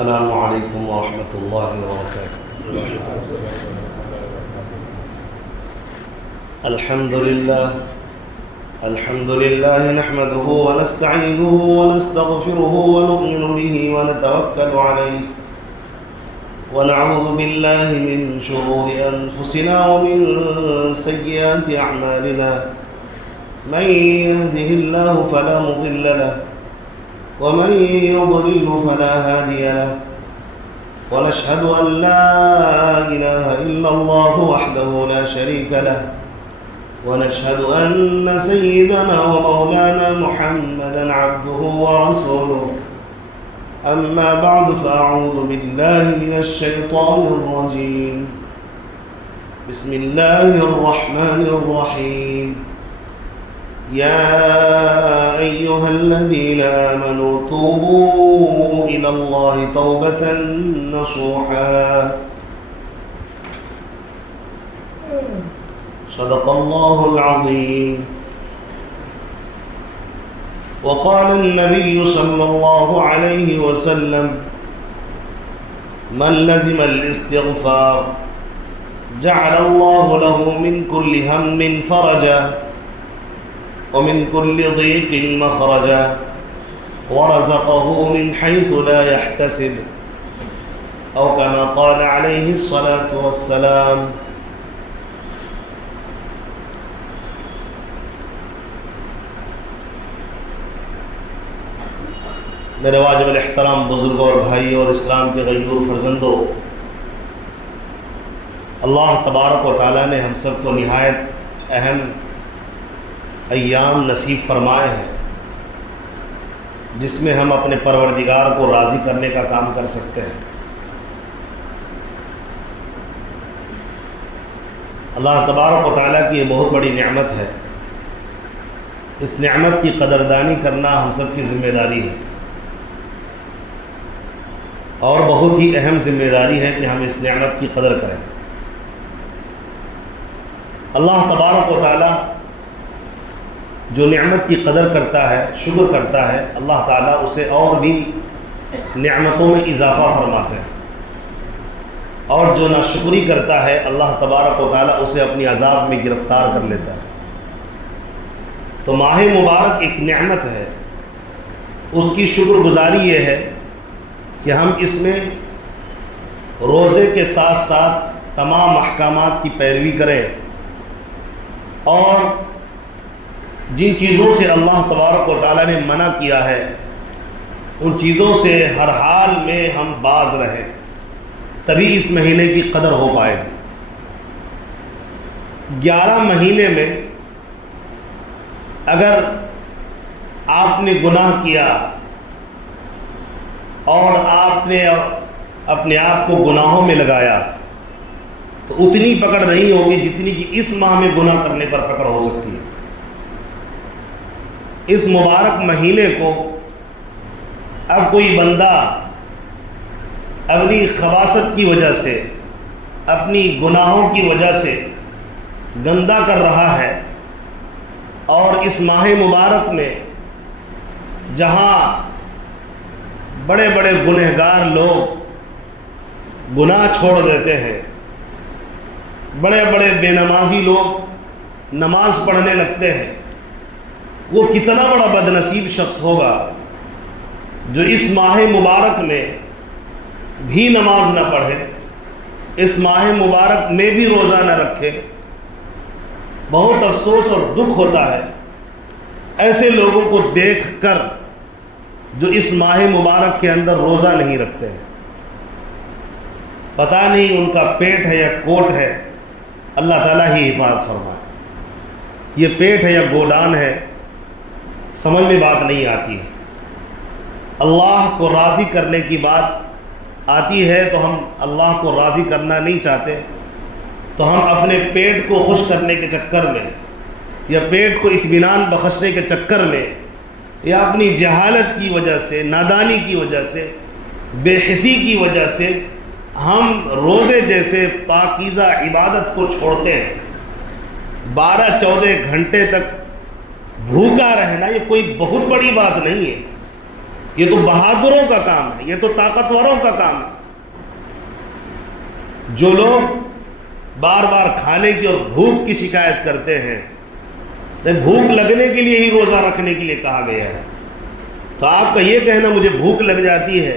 السلام علیکم ورحمۃ اللہ وبرکاتہ۔ الحمد للہ نحمده ونستعینه ونستغفره ونؤمن به ونتوکل علیہ ونعوذ باللہ من شرور انفسنا ومن سیئات اعمالنا من يهده الله فلا مضل له ومن يضلل فلا هادي له ونشهد أن لا إله إلا الله وحده لا شريك له ونشهد أن سيدنا ومولانا محمدا عبده ورسوله أما بعد فأعوذ بالله من الشيطان الرجيم بسم الله الرحمن الرحيم يا أيها الذين آمنوا توبوا إلى الله توبة نصوحا صدق الله العظيم وقال النبي صلى الله عليه وسلم من لزم الاستغفار جعل الله له من كل هم فرجا ومن كل ضيق مخرجا ورزقه من حيث لا يحتسب أو كما قال عليه الصلاة والسلام۔ میرے واجب الاحترام بزرگوں اور بھائیوں اور اسلام کے غیور فرزندوں، اللہ تبارک و تعالیٰ نے ہم سب کو نہایت اہم ایام نصیب فرمائے ہیں جس میں ہم اپنے پروردگار کو راضی کرنے کا کام کر سکتے ہیں۔ اللہ تبارک و تعالیٰ کی یہ بہت بڑی نعمت ہے، اس نعمت کی قدردانی کرنا ہم سب کی ذمہ داری ہے، اور بہت ہی اہم ذمہ داری ہے کہ ہم اس نعمت کی قدر کریں۔ اللہ تبارک و تعالیٰ جو نعمت کی قدر کرتا ہے، شکر کرتا ہے، اللہ تعالیٰ اسے اور بھی نعمتوں میں اضافہ فرماتے ہیں، اور جو ناشکری کرتا ہے اللہ تبارک و تعالیٰ اسے اپنی عذاب میں گرفتار کر لیتا ہے۔ تو ماہ مبارک ایک نعمت ہے، اس کی شکر گزاری یہ ہے کہ ہم اس میں روزے کے ساتھ ساتھ تمام احکامات کی پیروی کریں، اور جن چیزوں سے اللہ تبارک و تعالیٰ نے منع کیا ہے ان چیزوں سے ہر حال میں ہم باز رہیں، تبھی اس مہینے کی قدر ہو پائے گی۔ 11 مہینے میں اگر آپ نے گناہ کیا اور آپ نے اپنے آپ کو گناہوں میں لگایا تو اتنی پکڑ نہیں ہوگی جتنی کہ اس ماہ میں گناہ کرنے پر پکڑ ہو سکتی ہے۔ اس مبارک مہینے کو اب کوئی بندہ اپنی خباثت کی وجہ سے، اپنی گناہوں کی وجہ سے گندا کر رہا ہے، اور اس ماہ مبارک میں جہاں بڑے بڑے گنہگار لوگ گناہ چھوڑ دیتے ہیں، بڑے بڑے بے نمازی لوگ نماز پڑھنے لگتے ہیں، وہ کتنا بڑا بد نصیب شخص ہوگا جو اس ماہ مبارک میں بھی نماز نہ پڑھے، اس ماہ مبارک میں بھی روزہ نہ رکھے۔ بہت افسوس اور دکھ ہوتا ہے ایسے لوگوں کو دیکھ کر جو اس ماہ مبارک کے اندر روزہ نہیں رکھتے ہیں۔ پتہ نہیں ان کا پیٹ ہے یا کوٹ ہے، اللہ تعالیٰ ہی حفاظت فرمائے۔ یہ پیٹ ہے یا گودان ہے سمجھ میں بات نہیں آتی ہے۔ اللہ کو راضی کرنے کی بات آتی ہے تو ہم اللہ کو راضی کرنا نہیں چاہتے، تو ہم اپنے پیٹ کو خوش کرنے کے چکر میں یا پیٹ کو اطمینان بخشنے کے چکر میں یا اپنی جہالت کی وجہ سے، نادانی کی وجہ سے، بے حسی کی وجہ سے ہم روزے جیسے پاکیزہ عبادت کو چھوڑتے ہیں۔ 12-14 گھنٹے تک بھوکا رہنا یہ کوئی بہت بڑی بات نہیں ہے۔ یہ تو بہادروں کا کام ہے، یہ تو طاقتوروں کا کام ہے۔ جو لوگ بار بار کھانے کی اور بھوک کی شکایت کرتے ہیں، بھوک لگنے کے لیے ہی روزہ رکھنے کے لیے کہا گیا ہے، تو آپ کا یہ کہنا مجھے بھوک لگ جاتی ہے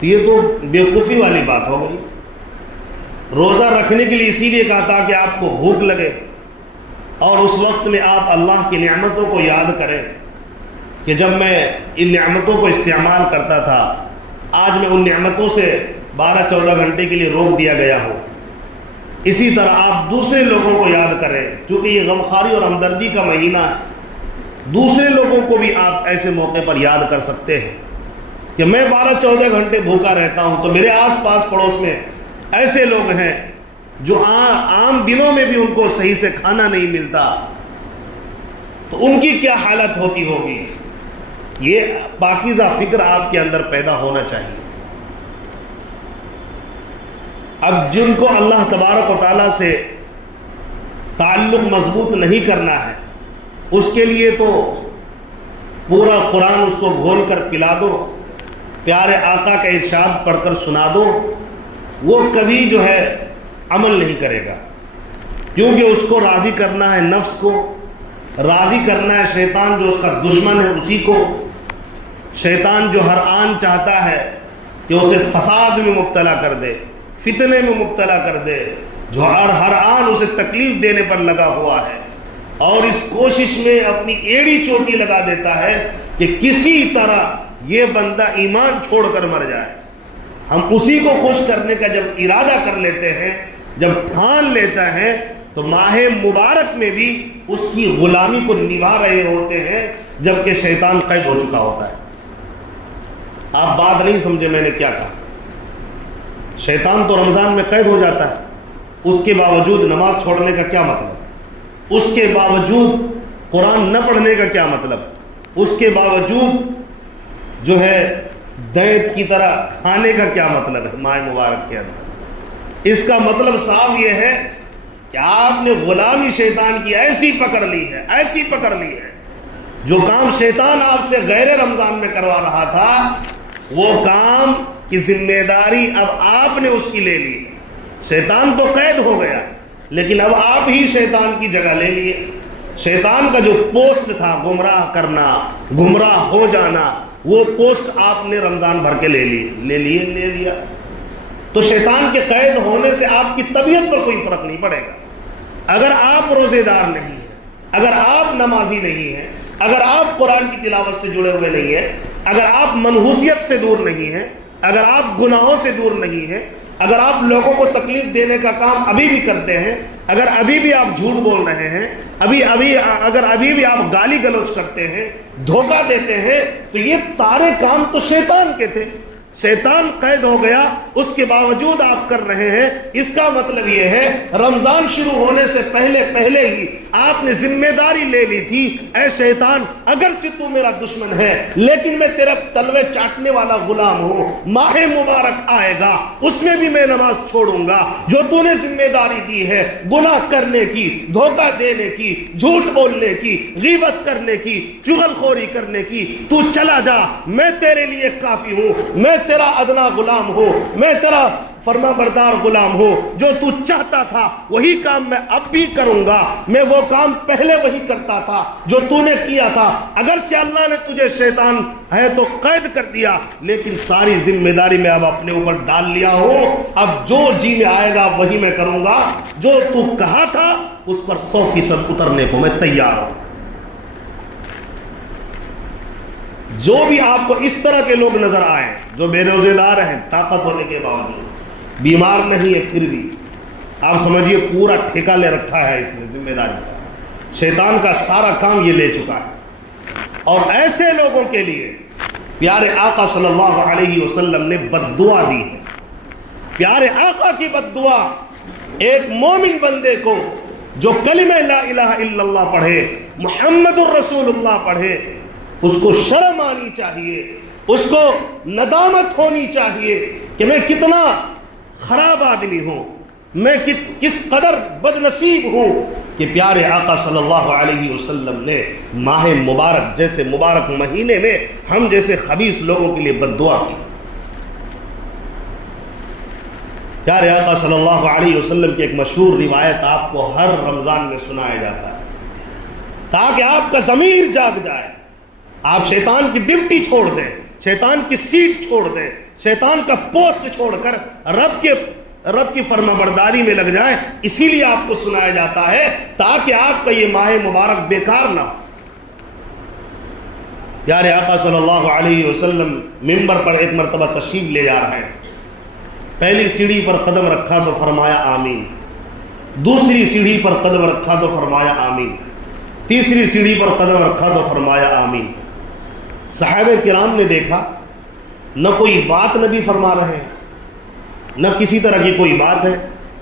تو یہ تو بیوقوفی والی بات ہو گئی۔ روزہ رکھنے کے لیے اسی لیے کہا تھا کہ آپ کو بھوک لگے، اور اس وقت میں آپ اللہ کی نعمتوں کو یاد کریں کہ جب میں ان نعمتوں کو استعمال کرتا تھا، آج میں ان نعمتوں سے 12-14 گھنٹے کے لیے روک دیا گیا ہوں۔ اسی طرح آپ دوسرے لوگوں کو یاد کریں، چونکہ یہ غمخواری اور ہمدردی کا مہینہ ہے، دوسرے لوگوں کو بھی آپ ایسے موقع پر یاد کر سکتے ہیں کہ میں 12-14 گھنٹے بھوکا رہتا ہوں، تو میرے آس پاس پڑوس میں ایسے لوگ ہیں جو عام دنوں میں بھی ان کو صحیح سے کھانا نہیں ملتا، تو ان کی کیا حالت ہوتی ہوگی۔ یہ پاکیزہ فکر آپ کے اندر پیدا ہونا چاہیے۔ اب جن کو اللہ تبارک و تعالیٰ سے تعلق مضبوط نہیں کرنا ہے، اس کے لیے تو پورا قرآن اس کو گھول کر پلا دو، پیارے آقا کا ارشاد پڑھ کر سنا دو، وہ کبھی جو ہے عمل نہیں کرے گا، کیونکہ اس کو راضی کرنا ہے نفس کو، راضی کرنا ہے شیطان جو اس کا دشمن ہے اسی کو۔ شیطان جو ہر آن چاہتا ہے کہ اسے فساد میں مبتلا کر دے، فتنے میں مبتلا کر دے، جو ہر آن اسے تکلیف دینے پر لگا ہوا ہے، اور اس کوشش میں اپنی ایڑی چوٹی لگا دیتا ہے کہ کسی طرح یہ بندہ ایمان چھوڑ کر مر جائے۔ ہم اسی کو خوش کرنے کا جب ارادہ کر لیتے ہیں، جب ٹھان لیتا ہے، تو ماہ مبارک میں بھی اس کی غلامی کو نبھا رہے ہوتے ہیں، جبکہ شیطان قید ہو چکا ہوتا ہے۔ آپ بات نہیں سمجھے میں نے کیا کہا۔ شیطان تو رمضان میں قید ہو جاتا ہے، اس کے باوجود نماز چھوڑنے کا کیا مطلب، اس کے باوجود قرآن نہ پڑھنے کا کیا مطلب، اس کے باوجود جو ہے دینت کی طرح کھانے کا کیا مطلب ہے ماہ مبارک کے اندر۔ اس کا مطلب صاف یہ ہے کہ آپ نے غلامی شیطان کی ایسی پکڑ لی ہے، ایسی پکڑ لی ہے، جو کام شیطان آپ سے غیر رمضان میں کروا رہا تھا، وہ کام کی ذمہ داری اب آپ نے اس کی لے لی۔ شیطان تو قید ہو گیا، لیکن اب آپ ہی شیطان کی جگہ لے لیے۔ شیطان کا جو پوسٹ تھا گمراہ کرنا، گمراہ ہو جانا، وہ پوسٹ آپ نے رمضان بھر کے لے لیا۔ تو شیطان کے قید ہونے سے آپ کی طبیعت پر کوئی فرق نہیں پڑے گا۔ اگر آپ روزے دار نہیں ہیں، اگر آپ نمازی نہیں ہیں، اگر آپ قرآن کی تلاوت سے جڑے ہوئے نہیں ہیں، اگر آپ منحوسیت سے دور نہیں ہیں، اگر آپ گناہوں سے دور نہیں ہیں، اگر آپ لوگوں کو تکلیف دینے کا کام ابھی بھی کرتے ہیں، اگر ابھی بھی آپ جھوٹ بول رہے ہیں، اگر ابھی بھی آپ گالی گلوچ کرتے ہیں، دھوکہ دیتے ہیں، تو یہ سارے کام تو شیطان کے تھے۔ شیطان قید ہو گیا، اس کے باوجود آپ کر رہے ہیں۔ اس کا مطلب یہ ہے رمضان شروع ہونے سے پہلے ہی آپ نے ذمہ داری لے لی تھی، اے شیطان اگرچہ تو میرا دشمن ہے لیکن میں تیرا تلوے چاٹنے والا غلام ہوں، ماہ مبارک آئے گا اس میں بھی میں نماز چھوڑوں گا۔ جو تو نے ذمہ داری دی ہے گناہ کرنے کی، دھوکہ دینے کی، جھوٹ بولنے کی، غیبت کرنے کی، چغل خوری کرنے کی، تو چلا جا، میں تیرے لیے کافی ہوں، میں تیرا ادنا غلام ہو، میں تیرا فرما بردار غلام ہو۔ جو تو چاہتا تھا وہی کام میں اب بھی کروں گا، میں وہ کام پہلے وہی کرتا تھا جو تو نے کیا تھا۔ اگرچہ اللہ نے تجھے شیطان ہے تو قید کر دیا، لیکن ساری ذمہ داری میں اب اپنے اوپر ڈال لیا ہوں، اب جو جی میں آئے گا وہی میں کروں گا۔ جو تو کہا تھا اس پر 100% اترنے کو میں تیار ہوں۔ جو بھی آپ کو اس طرح کے لوگ نظر آئے جو بے روزے دار ہیں، طاقت ہونے کے باوجود بیمار نہیں ہے، پھر بھی آپ سمجھیے پورا ٹھیکہ لے رکھا ہے اس نے ذمہ داری کا، شیطان کا سارا کام یہ لے چکا ہے۔ اور ایسے لوگوں کے لیے پیارے آقا صلی اللہ علیہ وسلم نے بد دعا دی ہے۔ پیارے آقا کی بد دعا ایک مومن بندے کو جو کلمہ لا الہ الا اللہ پڑھے، محمد الرسول اللہ پڑھے، اس کو شرم آنی چاہیے، اس کو ندامت ہونی چاہیے کہ میں کتنا خراب آدمی ہوں، میں کس قدر بد نصیب ہوں کہ پیارے آقا صلی اللہ علیہ وسلم نے ماہ مبارک جیسے مبارک مہینے میں ہم جیسے خبیث لوگوں کے لیے بد دعا کی۔ پیارے آقا صلی اللہ علیہ وسلم کی ایک مشہور روایت آپ کو ہر رمضان میں سنایا جاتا ہے تاکہ آپ کا ضمیر جاگ جائے، آپ شیطان کی ڈیوٹی چھوڑ دیں، شیطان کی سیٹ چھوڑ دیں، شیطان کا پوسٹ چھوڑ کر رب کی فرما برداری میں لگ جائیں۔ اسی لیے آپ کو سنایا جاتا ہے تاکہ آپ کا یہ ماہ مبارک بیکار نہ ہو۔ پیارے آقا صلی اللہ علیہ وسلم منبر پر ایک مرتبہ تشریف لے جا رہے ہیں، پہلی سیڑھی پر قدم رکھا تو فرمایا آمین، دوسری سیڑھی پر قدم رکھا تو فرمایا آمین، تیسری سیڑھی پر قدم رکھا تو فرمایا آمین۔ صحابہ کرام نے دیکھا نہ کوئی بات نبی فرما رہے ہیں، نہ کسی طرح کی کوئی بات ہے،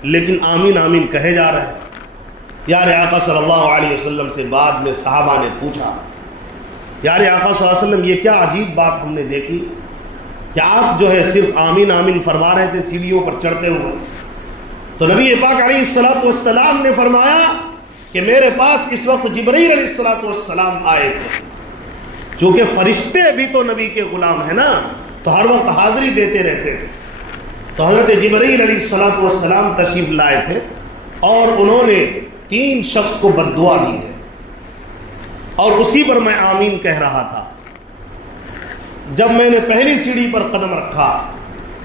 لیکن آمین آمین کہے جا رہے ہیں۔ پیارے آقا صلی اللہ علیہ وسلم سے بعد میں صحابہ نے پوچھا، پیارے آقا صلی اللہ علیہ وسلم یہ کیا عجیب بات ہم نے دیکھی کہ آپ جو ہے صرف آمین آمین فرما رہے تھے سیڑھیوں پر چڑھتے ہوئے؟ تو نبی پاک علیہ السلام نے فرمایا کہ میرے پاس اس وقت جبرائیل علیہ السلام آئے تھے، چونکہ فرشتے بھی تو نبی کے غلام ہیں نا، تو ہر وقت حاضری دیتے رہتے تھے۔ تو حضرت جبرائیل علیہ السلام تشریف لائے تھے اور انہوں نے 3 شخص کو بد دعا دی ہے، اور اسی پر میں آمین کہہ رہا تھا۔ جب میں نے پہلی سیڑھی پر قدم رکھا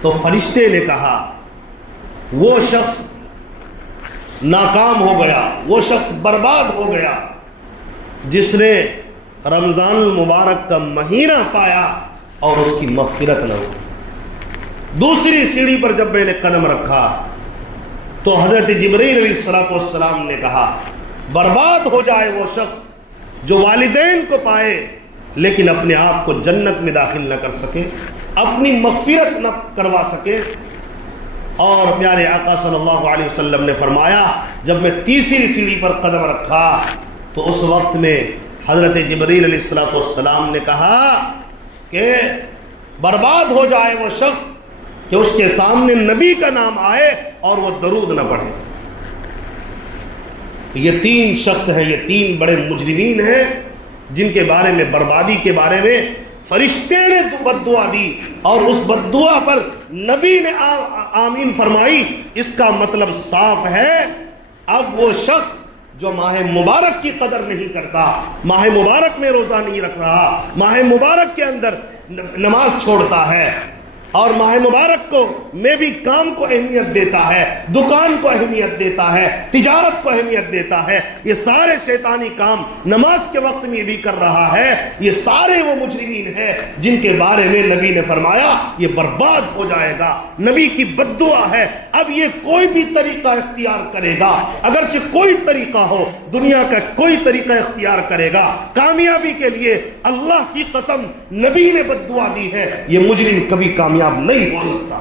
تو فرشتے نے کہا وہ شخص ناکام ہو گیا، وہ شخص برباد ہو گیا جس نے رمضان المبارک کا مہینہ پایا اور اس کی مغفرت نہ ہوئی۔ دوسری سیڑھی پر جب میں نے قدم رکھا تو حضرت جبرائیل علیہ السلام نے کہا برباد ہو جائے وہ شخص جو والدین کو پائے لیکن اپنے آپ کو جنت میں داخل نہ کر سکے، اپنی مغفرت نہ کروا سکے۔ اور پیارے آقا صلی اللہ علیہ وسلم نے فرمایا جب میں تیسری سیڑھی پر قدم رکھا تو اس وقت میں حضرت جبرائیل علیہ السلام نے کہا کہ برباد ہو جائے وہ شخص کہ اس کے سامنے نبی کا نام آئے اور وہ درود نہ پڑھے۔ یہ 3 شخص ہیں، یہ 3 بڑے مجرمین ہیں جن کے بارے میں، بربادی کے بارے میں فرشتے نے بد دعا دی اور اس بد دعا پر نبی نے آمین فرمائی۔ اس کا مطلب صاف ہے اب وہ شخص جو ماہ مبارک کی قدر نہیں کرتا، ماہ مبارک میں روزہ نہیں رکھ رہا، ماہ مبارک کے اندر نماز چھوڑتا ہے اور ماہ مبارک کو میں بھی کام کو اہمیت دیتا ہے، دکان کو اہمیت دیتا ہے، تجارت کو اہمیت دیتا ہے، یہ سارے شیطانی کام نماز کے وقت میں بھی کر رہا ہے، یہ سارے وہ مجرمین ہیں جن کے بارے میں نبی نے فرمایا یہ برباد ہو جائے گا۔ نبی کی بد دعا ہے۔ اب یہ کوئی بھی طریقہ اختیار کرے گا، اگرچہ کوئی طریقہ ہو، دنیا کا کوئی طریقہ اختیار کرے گا کامیابی کے لیے، اللہ کی قسم نبی نے بد دعا دی ہے، یہ مجرم کبھی کامیاب نہیں ہو سکتا۔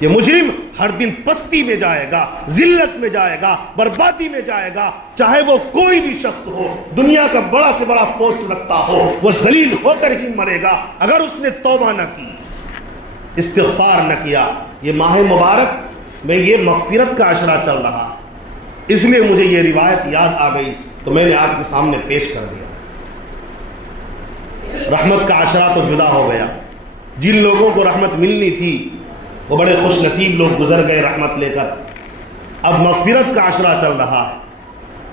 یہ مجرم ہر دن پستی میں جائے گا، ذلت میں جائے گا، بربادی میں جائے گا، چاہے وہ کوئی بھی شخص ہو، دنیا کا بڑا سے بڑا پوسٹ رکھتا ہو، وہ ذلیل ہو کر ہی مرے گا اگر اس نے توبہ نہ کی، استغفار نہ کیا۔ یہ ماہ مبارک میں یہ مغفرت کا عشرہ چل رہا، اس لیے مجھے یہ روایت یاد آ گئی تو میں نے آپ کے سامنے پیش کر دیا۔ رحمت کا عشرہ تو جدا ہو گیا، جن لوگوں کو رحمت ملنی تھی وہ بڑے خوش نصیب لوگ گزر گئے رحمت لے کر۔ اب مغفرت کا عشرہ چل رہا ہے،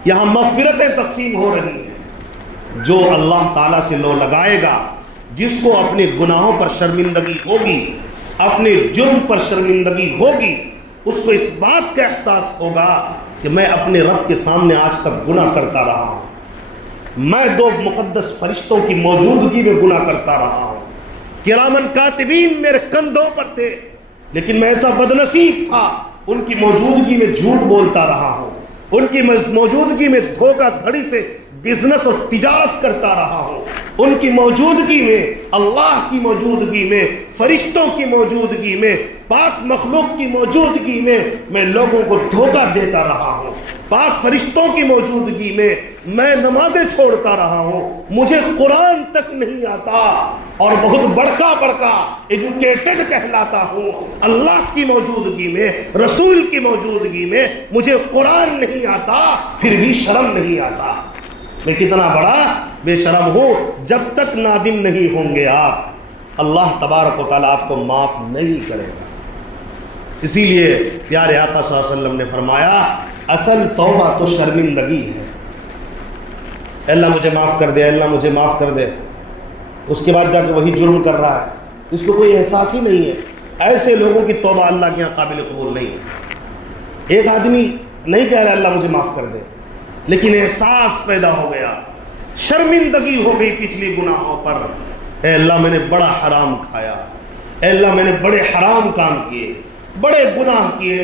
یہاں مغفرتیں تقسیم ہو رہی ہیں۔ جو اللہ تعالیٰ سے لو لگائے گا، جس کو اپنے گناہوں پر شرمندگی ہوگی، اپنے جرم پر شرمندگی ہوگی، اس کو اس بات کا احساس ہوگا کہ میں اپنے رب کے سامنے آج تک گناہ کرتا رہا ہوں، میں 2 مقدس فرشتوں کی موجودگی میں گناہ کرتا رہا ہوں، کرامن کاتبین میرے کندھوں پر تھے لیکن میں ایسا بدنصیب تھا ان کی موجودگی میں جھوٹ بولتا رہا ہوں، ان کی موجودگی میں دھوکہ دھڑی سے بزنس اور تجارت کرتا رہا ہوں، ان کی موجودگی میں، اللہ کی موجودگی میں، فرشتوں کی موجودگی میں، پاک مخلوق کی موجودگی میں میں لوگوں کو دھوکہ دیتا رہا ہوں۔ پاک فرشتوں کی موجودگی میں میں نمازیں چھوڑتا رہا ہوں، مجھے قرآن تک نہیں آتا اور بہت بڑکا ایجوکیٹڈ کہلاتا ہوں، اللہ کی موجودگی میں، رسول کی موجودگی میں مجھے قرآن نہیں آتا، پھر بھی شرم نہیں آتا۔ میں کتنا بڑا بے شرم ہوں، جب تک نادم نہیں ہوں گے آپ، اللہ تبارک و تعالیٰ آپ کو معاف نہیں کرے گا۔ اسی لیے پیارے آقا صلی اللہ علیہ وسلم نے فرمایا اصل توبہ تو شرمندگی ہے۔ اللہ مجھے معاف کر دے، اللہ مجھے معاف کر دے، اس کے بعد جا کے وہی جرم کر رہا ہے، اس کو کوئی احساس ہی نہیں ہے۔ ایسے لوگوں کی توبہ اللہ کے یہاں قابل قبول نہیں ہے۔ ایک آدمی نہیں کہہ رہا اللہ مجھے معاف کر دے، لیکن احساس پیدا ہو گیا، شرمندگی ہو گئی پچھلی گناہوں پر، اے اللہ میں نے بڑا حرام کھایا، اے اللہ میں نے بڑے حرام کام کیے، بڑے گناہ کیے،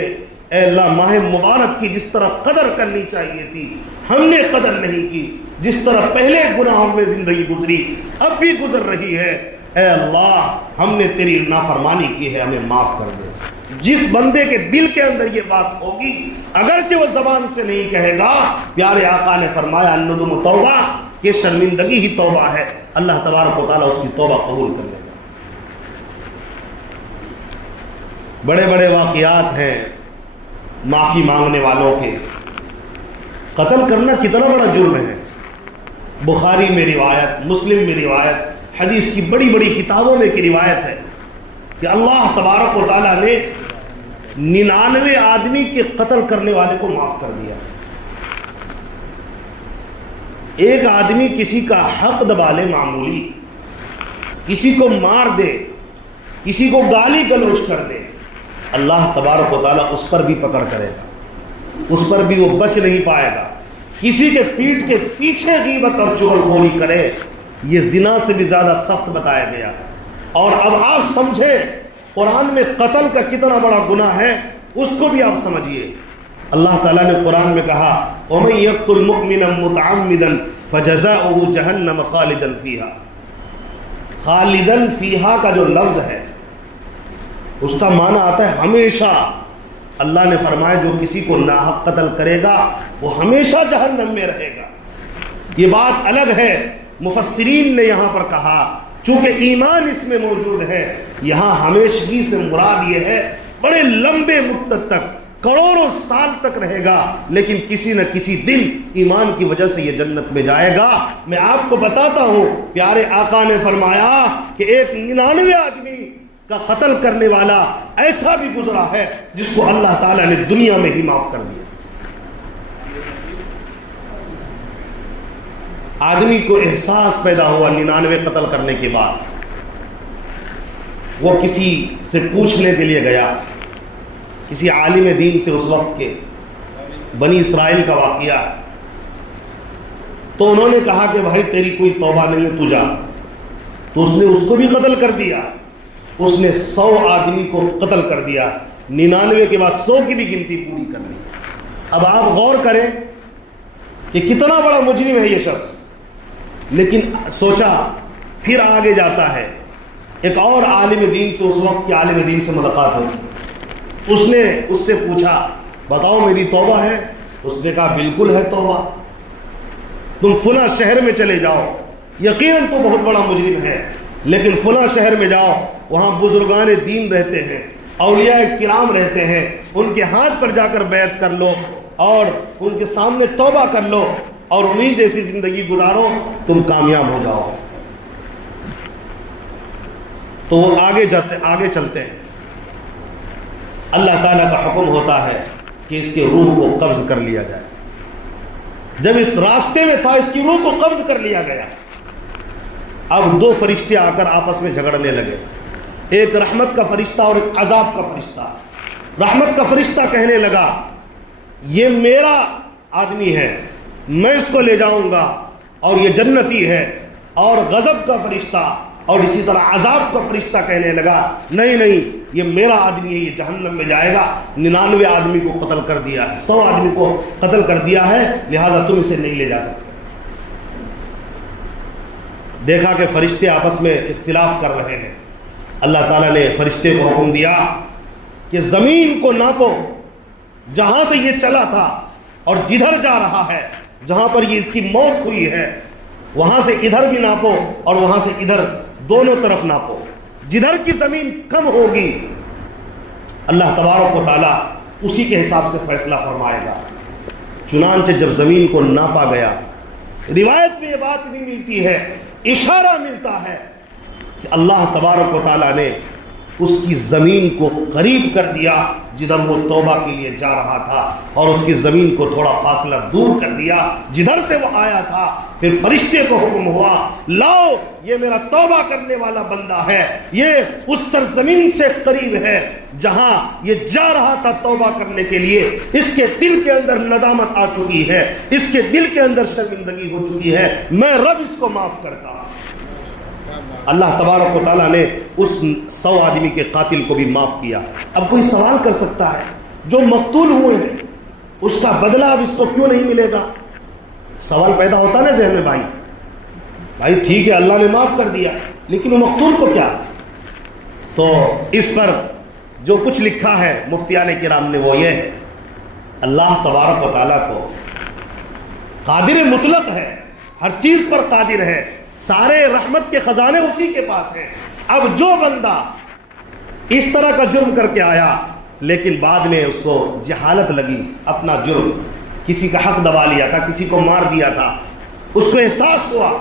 اے اللہ ماہ مبارک کی جس طرح قدر کرنی چاہیے تھی ہم نے قدر نہیں کی، جس طرح پہلے گناہوں میں زندگی گزری اب بھی گزر رہی ہے، اے اللہ ہم نے تیری نافرمانی کی ہے، ہمیں معاف کر دے۔ جس بندے کے دل کے اندر یہ بات ہوگی، اگرچہ وہ زبان سے نہیں کہے گا، پیارے آقا نے فرمایا الندم توبہ، کہ شرمندگی ہی توبہ ہے، اللہ تبارک و تعالیٰ اس کی توبہ قبول کر لے گا۔ بڑے بڑے واقعات ہیں معافی مانگنے والوں کے۔ قتل کرنا کتنا بڑا جرم ہے، بخاری میں روایت، مسلم میں روایت، حدیث کی بڑی بڑی کتابوں میں کی روایت ہے کہ اللہ تبارک و تعالیٰ نے 99 آدمی کے قتل کرنے والے کو معاف کر دیا۔ ایک آدمی کسی کا حق دبا لے، معمولی کسی کو مار دے، کسی کو گالی گلوچ کر دے، اللہ تبارک و تعالیٰ اس پر بھی پکڑ کرے گا، اس پر بھی وہ بچ نہیں پائے گا۔ کسی کے پیٹھ کے پیچھے غیبت اور چغلخوری کرے، یہ زنا سے بھی زیادہ سخت بتایا گیا۔ اور اب آپ سمجھیں قرآن میں قتل کا کتنا بڑا گناہ ہے، اس کو بھی آپ سمجھیے۔ اللہ تعالیٰ نے قرآن میں کہا وَمَن يَقْتُلْ مُؤْمِنًا مُتَعَمِّدًا فَجَزَاؤُهُ جَهَنَّمَ خَالِدًا فِيهَا۔ خالدن فیہا کا جو لفظ ہے اس کا معنی آتا ہے ہمیشہ۔ اللہ نے فرمایا جو کسی کو ناحق قتل کرے گا وہ ہمیشہ جہنم میں رہے گا۔ یہ بات الگ ہے، مفسرین نے یہاں پر کہا چونکہ ایمان اس میں موجود ہے، یہاں ہمیشگی سے مراد یہ ہے بڑے لمبے مدت تک، کروڑوں سال تک رہے گا، لیکن کسی نہ کسی دن ایمان کی وجہ سے یہ جنت میں جائے گا۔ میں آپ کو بتاتا ہوں پیارے آقا نے فرمایا کہ ایک 99 آدمی کا قتل کرنے والا ایسا بھی گزرا ہے جس کو اللہ تعالیٰ نے دنیا میں ہی معاف کر دیا۔ آدمی کو احساس پیدا ہوا 99 قتل کرنے کے بعد، وہ کسی سے پوچھنے کے لیے گیا، کسی عالم دین سے، اس وقت کے بنی اسرائیل کا واقعہ، تو انہوں نے کہا کہ بھائی تیری کوئی توبہ نہیں ہے، تو جا۔ تو اس نے اس کو بھی قتل کر دیا، اس نے 100 آدمی کو قتل کر دیا، 99 کے بعد 100 کی بھی گنتی پوری کر لی۔ اب آپ غور کریں کہ کتنا بڑا مجرم ہے یہ شخص، لیکن سوچا پھر آگے جاتا ہے، ایک اور عالم دین سے، اس وقت کے عالم دین سے ملاقات ہوئی، اس نے اس سے پوچھا بتاؤ میری توبہ ہے؟ اس نے کہا بالکل ہے توبہ، تم فلاں شہر میں چلے جاؤ، یقیناً تو بہت بڑا مجرم ہے، لیکن فلاں شہر میں جاؤ، وہاں بزرگان دین رہتے ہیں، اولیاء کرام رہتے ہیں، ان کے ہاتھ پر جا کر بیعت کر لو اور ان کے سامنے توبہ کر لو اور انہیں جیسی زندگی گزارو، تم کامیاب ہو جاؤ۔ تو وہ آگے چلتے ہیں، اللہ تعالیٰ کا حکم ہوتا ہے کہ اس کے روح کو قبض کر لیا جائے۔ جب اس راستے میں تھا اس کی روح کو قبض کر لیا گیا، اب 2 فرشتے آ کر آپس میں جھگڑنے لگے، ایک رحمت کا فرشتہ اور ایک عذاب کا فرشتہ۔ رحمت کا فرشتہ کہنے لگا یہ میرا آدمی ہے، میں اس کو لے جاؤں گا اور یہ جنتی ہے، اور غضب کا فرشتہ اور اسی طرح عذاب کا فرشتہ کہنے لگا نہیں نہیں یہ میرا آدمی ہے، یہ جہنم میں جائے گا، 99 آدمی کو قتل کر دیا ہے، 100 آدمی کو قتل کر دیا ہے، لہذا تم اسے نہیں لے جا سکتے۔ دیکھا کہ فرشتے آپس میں اختلاف کر رہے ہیں، اللہ تعالیٰ نے فرشتے کو حکم دیا کہ زمین کو ناپو، جہاں سے یہ چلا تھا اور جدھر جا رہا ہے، جہاں پر یہ اس کی موت ہوئی ہے، وہاں سے ادھر بھی ناپو اور وہاں سے ادھر، دونوں طرف ناپو. جدھر کی زمین کم ہوگی اللہ تبارک و تعالیٰ اسی کے حساب سے فیصلہ فرمائے گا. چنانچہ جب زمین کو ناپا گیا، روایت میں یہ بات بھی ملتی ہے، اشارہ ملتا ہے کہ اللہ تبارک و تعالیٰ نے اس کی زمین کو قریب کر دیا جدھر وہ توبہ کے لیے جا رہا تھا، اور اس کی زمین کو تھوڑا فاصلہ دور کر دیا جدھر سے وہ آیا تھا. پھر فرشتے کو حکم ہوا، لاؤ یہ میرا توبہ کرنے والا بندہ ہے، یہ اس سرزمین سے قریب ہے جہاں یہ جا رہا تھا توبہ کرنے کے لیے. اس کے دل کے اندر ندامت آ چکی ہے، اس کے دل کے اندر شرمندگی ہو چکی ہے، میں رب اس کو معاف کرتا ہوں. اللہ تبارک و تعالیٰ نے اس 100 آدمی کے قاتل کو بھی معاف کیا. اب کوئی سوال کر سکتا ہے، جو مقتول ہوئے ہیں اس کا بدلہ اب اس کو کیوں نہیں ملے گا؟ سوال پیدا ہوتا نا ذہن میں، بھائی ٹھیک ہے اللہ نے معاف کر دیا، لیکن وہ مقتول کو کیا؟ تو اس پر جو کچھ لکھا ہے مفتیان کرام نے وہ یہ ہے، اللہ تبارک و تعالیٰ کو قادر مطلق ہے، ہر چیز پر قادر ہے، سارے رحمت کے خزانے اسی کے پاس ہیں. اب جو بندہ اس طرح کا جرم کر کے آیا لیکن بعد میں اس کو جہالت لگی، اپنا جرم، کسی کا حق دبا لیا تھا، کسی کو مار دیا تھا، اس کو احساس ہوا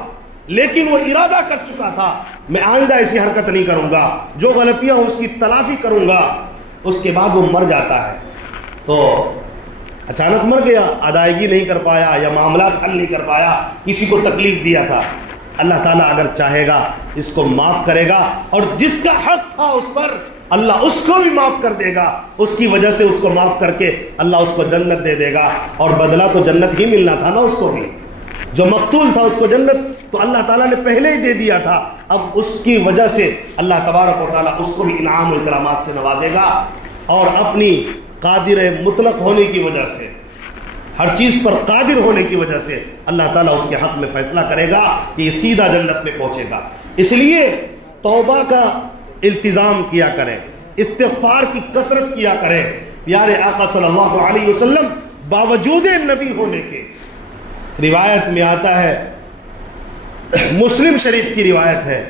لیکن وہ ارادہ کر چکا تھا میں آئندہ ایسی حرکت نہیں کروں گا، جو غلطیاں اس کی تلافی کروں گا، اس کے بعد وہ مر جاتا ہے. تو اچانک مر گیا، ادائیگی نہیں کر پایا یا معاملات حل نہیں کر پایا، کسی کو تکلیف دیا تھا. اللہ تعالیٰ اگر چاہے گا اس کو معاف کرے گا، اور جس کا حق تھا اس پر اللہ اس کو بھی معاف کر دے گا. اس کی وجہ سے اس کو معاف کر کے اللہ اس کو جنت دے دے گا، اور بدلہ تو جنت ہی ملنا تھا نا اس کو بھی. جو مقتول تھا اس کو جنت تو اللہ تعالیٰ نے پہلے ہی دے دیا تھا، اب اس کی وجہ سے اللہ تبارک و تعالیٰ اس کو بھی انعام و اکرامات سے نوازے گا، اور اپنی قادر مطلق ہونے کی وجہ سے، ہر چیز پر قادر ہونے کی وجہ سے اللہ تعالیٰ اس کے حق میں فیصلہ کرے گا کہ یہ سیدھا جنت میں پہنچے گا. اس لیے توبہ کا التزام کیا کریں، استغفار کی کثرت کیا کریں. پیارے آقا صلی اللہ علیہ وسلم باوجود نبی ہونے کے، روایت میں آتا ہے، مسلم شریف کی روایت ہے،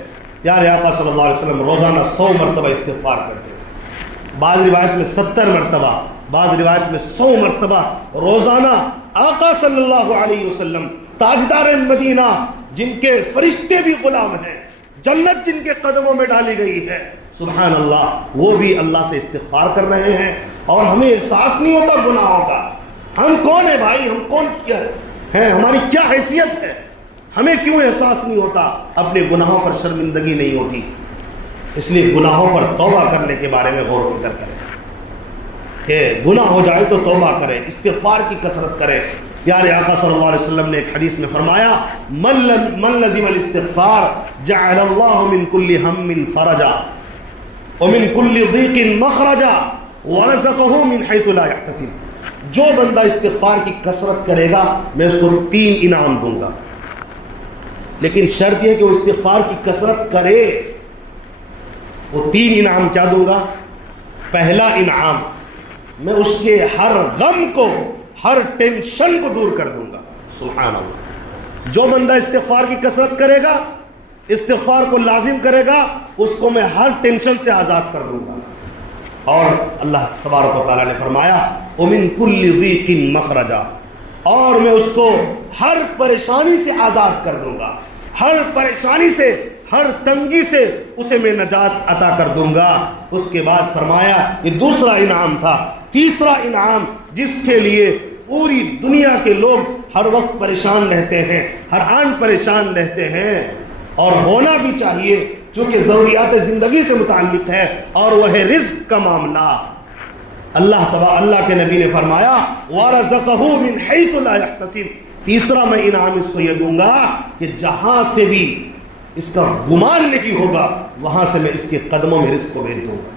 پیارے آقا صلی اللہ علیہ وسلم روزانہ 100 مرتبہ استغفار کرتے تھے. بعض روایت میں 70 مرتبہ، بعض روایت میں 100 مرتبہ روزانہ آقا صلی اللہ علیہ وسلم، تاجدار مدینہ جن کے فرشتے بھی غلام ہیں، جنت جن کے قدموں میں ڈالی گئی ہے، سبحان اللہ، وہ بھی اللہ سے استغفار کر رہے ہیں، اور ہمیں احساس نہیں ہوتا گناہوں کا. ہم کون ہیں بھائی، ہم کون کیا ہیں، ہماری کیا حیثیت ہے، ہمیں کیوں احساس نہیں ہوتا، اپنے گناہوں پر شرمندگی نہیں ہوتی. اس لیے گناہوں پر توبہ کرنے کے بارے میں غور و فکر کریں کہ گناہ ہو جائے تو توبہ کریں، استغفار کی کثرت کریں. پیارے آقا صلی اللہ علیہ وسلم نے ایک حدیث میں فرمایا، من لزم الاستغفار جعل اللہ من کل ہم فرجا ومن کل ضیق مخرجا ورزقہ من حیث لا یحتسب. جو بندہ استغفار کی کثرت کرے گا میں اس کو 3 انعام دوں گا، لیکن شرط یہ کہ وہ استغفار کی کثرت کرے. وہ 3 انعام کیا دوں گا؟ پہلا انعام، میں اس کے ہر غم کو، ہر ٹینشن کو دور کر دوں گا. سبحان اللہ. جو بندہ استغفار کی کثرت کرے گا، استغفار کو لازم کرے گا، اس کو میں ہر ٹینشن سے آزاد کر دوں گا. اور اللہ تبارک و تعالیٰ نے فرمایا وَمِن كُلِّ ضِيقٍ مَخْرَجًا، اور میں اس کو ہر پریشانی سے آزاد کر دوں گا، ہر پریشانی سے، ہر تنگی سے اسے میں نجات عطا کر دوں گا. اس کے بعد فرمایا، یہ دوسرا انعام تھا. تیسرا انعام، جس کے لیے پوری دنیا کے لوگ ہر وقت پریشان رہتے ہیں، ہر آن پریشان رہتے ہیں، اور ہونا بھی چاہیے چونکہ ضروریات زندگی سے متعلق ہے، اور وہ ہے رزق کا معاملہ. اللہ کے نبی نے فرمایا وَرَزَقَهُ مِنْ حَيْثُ لَا يَحْتَسِبُ. تیسرا میں انعام اس کو یہ دوں گا کہ جہاں سے بھی اس کا گمان نہیں ہوگا وہاں سے میں اس کے قدموں میں رزق کو بھیج دوں گا.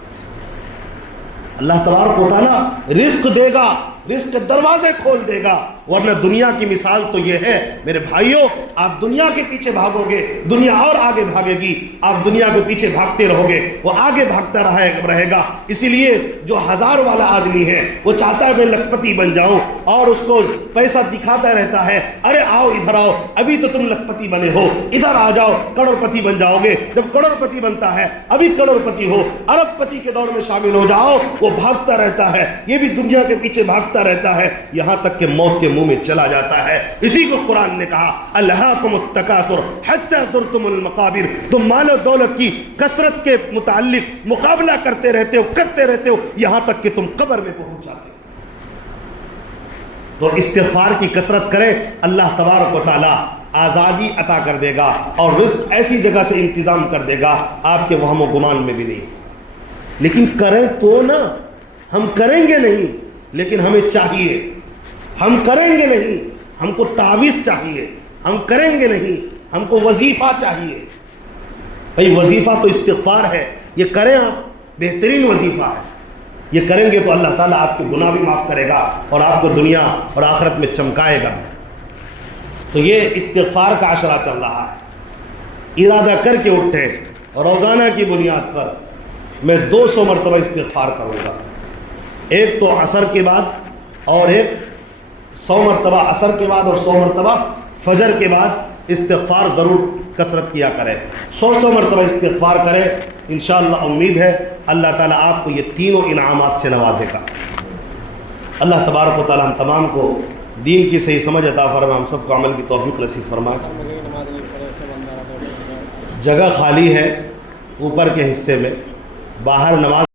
اللہ تبارک و تعالیٰ رزق دے گا، رزق کے دروازے کھول دے گا، ورنہ دنیا کی مثال تو یہ ہے میرے بھائیوں، آپ دنیا کے پیچھے بھاگو گے، دنیا اور آگے بھاگے گی، آپ دنیا کے پیچھے بھاگتے رہو گے، وہ آگے بھاگتا رہے گا۔ اسی لیے جو 1000 والا آدمی ہے وہ چاہتا ہے میں لکھپتی بن جاؤں، اور اس کو پیسہ دکھاتا رہتا ہے، ارے آؤ ادھر آؤ، ابھی تو تم لکھپتی بنے ہو، ادھر آ جاؤ کروڑپتی بن جاؤ گے۔ جب کروڑپتی بنتا ہے، ابھی کروڑپتی ہو، ارب پتی کے دور میں شامل ہو جاؤ، وہ بھاگتا رہتا ہے، یہ بھی دنیا کے پیچھے بھاگتا رہتا ہے، یہاں تک کہ موت کے منہ میں چلا جاتا ہے۔ اسی کو قرآن نے کہا الہاکم التکاثر حتی زرتم المقابر، تم مال و دولت کی کثرت کے متعلق مقابلہ کرتے رہتے ہو یہاں تک کہ تم قبر میں پہنچ جاتے ہو۔ تو استغفار کی کثرت کریں، اللہ تبارک و تعالی آزادی عطا کر دے گا، اور رزق ایسی جگہ سے انتظام کر دے گا آپ کے وہم و گمان میں بھی نہیں۔ لیکن کریں تو نا، ہم کریں گے نہیں، لیکن ہمیں چاہیے، ہم کریں گے نہیں، ہم کو تعویذ چاہیے، ہم کریں گے نہیں، ہم کو وظیفہ چاہیے۔ بھئی وظیفہ تو استغفار ہے، یہ کریں آپ، بہترین وظیفہ ہے، یہ کریں گے تو اللہ تعالیٰ آپ کے گناہ بھی معاف کرے گا اور آپ کو دنیا اور آخرت میں چمکائے گا۔ تو یہ استغفار کا عشرہ چل رہا ہے، ارادہ کر کے اٹھے اور روزانہ کی بنیاد پر میں 200 مرتبہ استغفار کروں گا، ایک تو عصر کے بعد اور ایک 100 مرتبہ عصر کے بعد اور 100 مرتبہ فجر کے بعد استغفار ضرور کثرت کیا کریں، 100 مرتبہ استغفار کریں، انشاءاللہ امید ہے اللہ تعالیٰ آپ کو یہ تینوں انعامات سے نوازے گا۔ اللہ تبارک و تعالیٰ ہم تمام کو دین کی صحیح سمجھ عطا فرمائے، ہم سب کو عمل کی توفیق نصیب فرمائے۔ جگہ خالی ہے اوپر کے حصے میں، باہر نماز